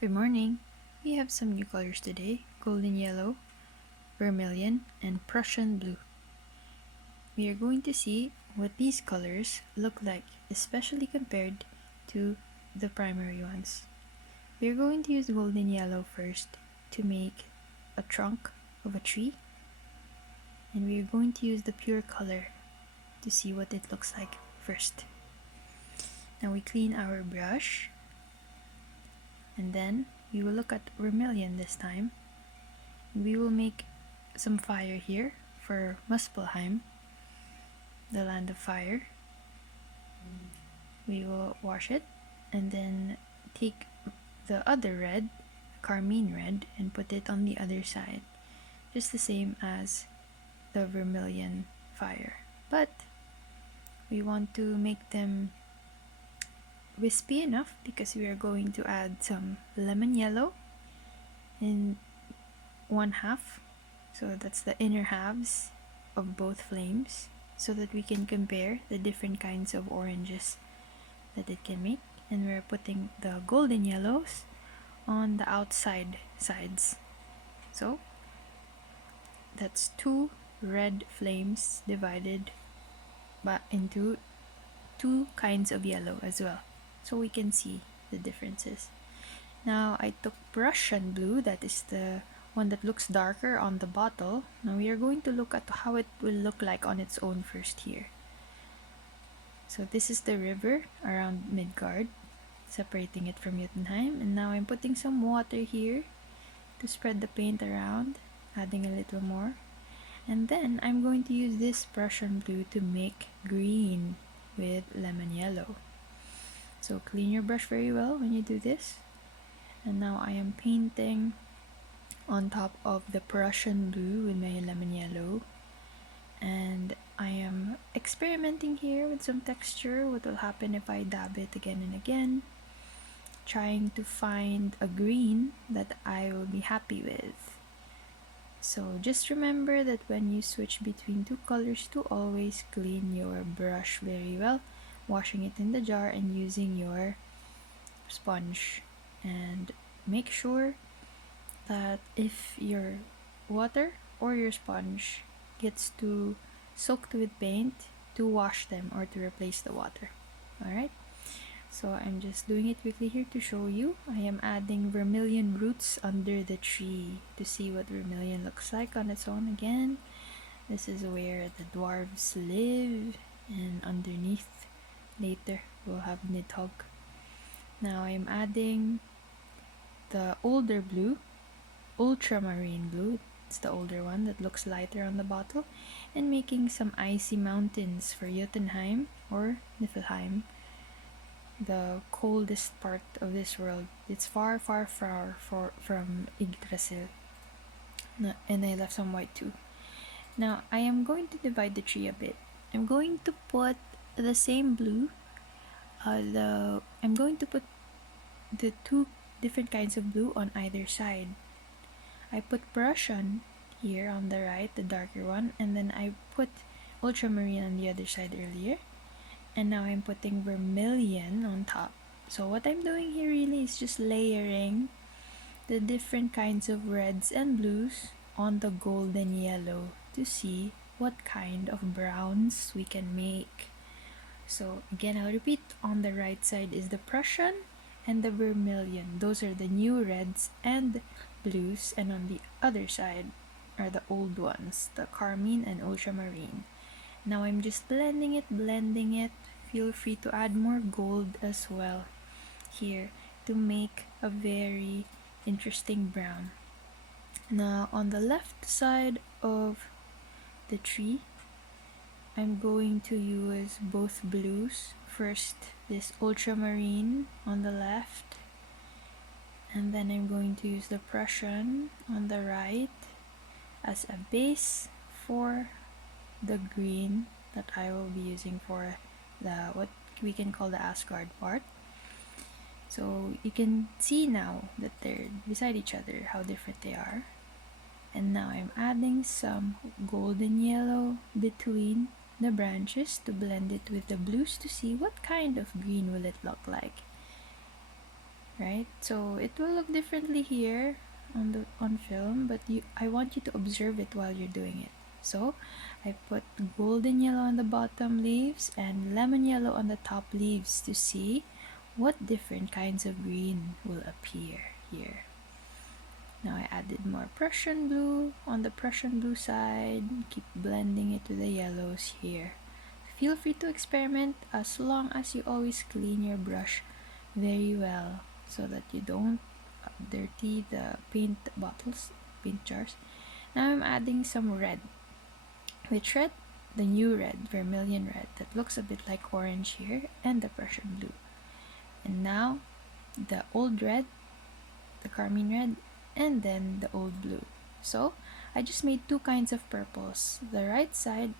Good morning. We have some new colors today: golden yellow, vermilion, and Prussian blue. We are going to see what these colors look like, especially compared to the primary ones. We are going to use golden yellow first to make a trunk of a tree, and we are going to use the pure color to see what it looks like first. Now we clean our brush, and then we will look at vermilion this time. We will make some fire here for Muspelheim, the land of fire. We will wash it and then take the other red, carmine red, and put it on the other side, just the same as the vermilion fire. But we want to make them wispy enough because we are going to add some lemon yellow in one half, so that's the inner halves of both flames, so that we can compare the different kinds of oranges that it can make. And we're putting the golden yellows on the outside sides, so that's two red flames divided into two kinds of yellow as well, so we can see the differences. Now I took Prussian blue, that is the one that looks darker on the bottle. Now we are going to look at how it will look like on its own first here. So this is the river around Midgard, separating it from Jotunheim, and now I'm putting some water here to spread the paint around, adding a little more. And then I'm going to use this Prussian blue to make green with lemon yellow. So clean your brush very well when you do this. And now I am painting on top of the Prussian blue with my lemon yellow, and I am experimenting here with some texture, what will happen if I dab it again and again, trying to find a green that I will be happy with. So just remember that when you switch between two colors, to always clean your brush very well, washing it in the jar and using your sponge. And make sure that if your water or your sponge gets too soaked with paint, to wash them or to replace the water. Alright, so I'm just doing it quickly here to show you. I am adding vermilion roots under the tree to see what vermilion looks like on its own again. This is where the dwarves live, and underneath later we'll have Nidhogg. Now I'm adding the older blue, ultramarine blue, it's the older one that looks lighter on the bottle, and making some icy mountains for Jotunheim or Niflheim, the coldest part of this world. It's far, far, far from Yggdrasil. And I left some white too. Now I am going to divide the tree a bit. I'm going to put the same blue. I'm going to put the two different kinds of blue on either side. I put Prussian here on the right, the darker one, and then I put ultramarine on the other side earlier, and now I'm putting vermilion on top. So what I'm doing here really is just layering the different kinds of reds and blues on the golden yellow to see what kind of browns we can make. So again, I'll repeat, on the right side is the Prussian and the vermilion. Those are the new reds and blues, and on the other side are the old ones, the carmine and ultramarine. Now I'm just blending it. Feel free to add more gold as well here to make a very interesting brown. Now on the left side of the tree, I'm going to use both blues. First, this ultramarine on the left, and then I'm going to use the Prussian on the right as a base for the green that I will be using for the what we can call the Asgard part. So you can see now that they're beside each other, how different they are. And now I'm adding some golden yellow between the branches to blend it with the blues to see what kind of green will it look like. right? So it will look differently here on film, but I want you to observe it while you're doing it. So I put golden yellow on the bottom leaves and lemon yellow on the top leaves to see what different kinds of green will appear here. Now I added more Prussian blue on the Prussian blue side, keep blending it with the yellows here. Feel free to experiment as long as you always clean your brush very well so that you don't dirty the paint bottles, paint jars. Now I'm adding some red. Which red? The new red, vermilion red, that looks a bit like orange here, and the Prussian blue. And now the old red, the carmine red, and then the old blue. So I just made two kinds of purples. The right side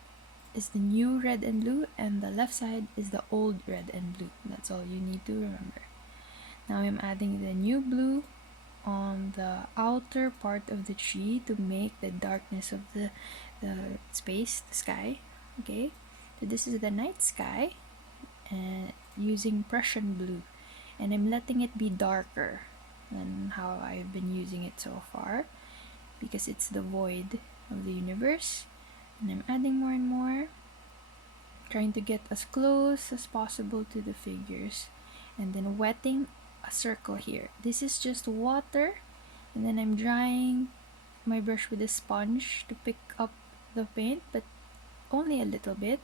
is the new red and blue, and the left side is the old red and blue. That's all you need to remember. Now I'm adding the new blue on the outer part of the tree to make the darkness of the space, the sky. Okay, so this is the night sky, and using Prussian blue, and I'm letting it be darker than how I've been using it so far because it's the void of the universe. And I'm adding more and more, trying to get as close as possible to the figures, and then wetting a circle here. This is just water, and then I'm drying my brush with a sponge to pick up the paint, but only a little bit.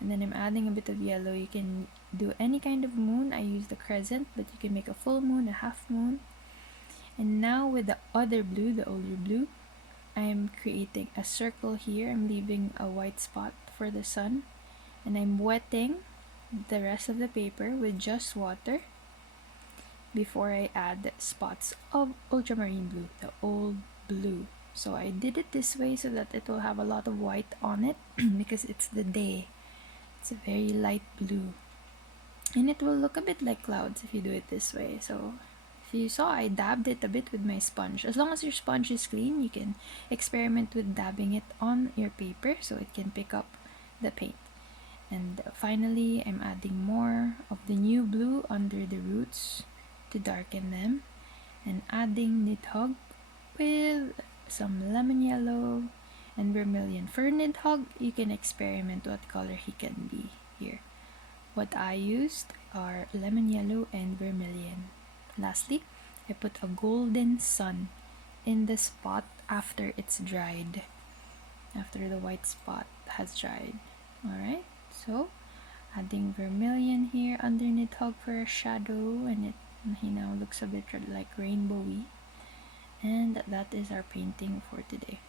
And then I'm adding a bit of yellow. You can do any kind of moon. I use the crescent, but you can make a full moon, a half moon. And now with the other blue, the older blue, I'm creating a circle here. I'm leaving a white spot for the sun, and I'm wetting the rest of the paper with just water before I add spots of ultramarine blue, the old blue. So I did it this way so that it will have a lot of white on it because it's the day. It's a very light blue. And it will look a bit like clouds if you do it this way. So if you saw, I dabbed it a bit with my sponge. As long as your sponge is clean, you can experiment with dabbing it on your paper so it can pick up the paint. And finally, I'm adding more of the new blue under the roots to darken them, and adding Nidhogg with some lemon yellow and vermilion. For Nidhogg, you can experiment what color he can be here. What I used are lemon yellow and vermilion. Lastly, I put a golden sun in the spot after it's dried, after the white spot has dried. Alright, so adding vermilion here under Nidhogg for a shadow, and he now looks a bit like rainbowy. And that is our painting for today.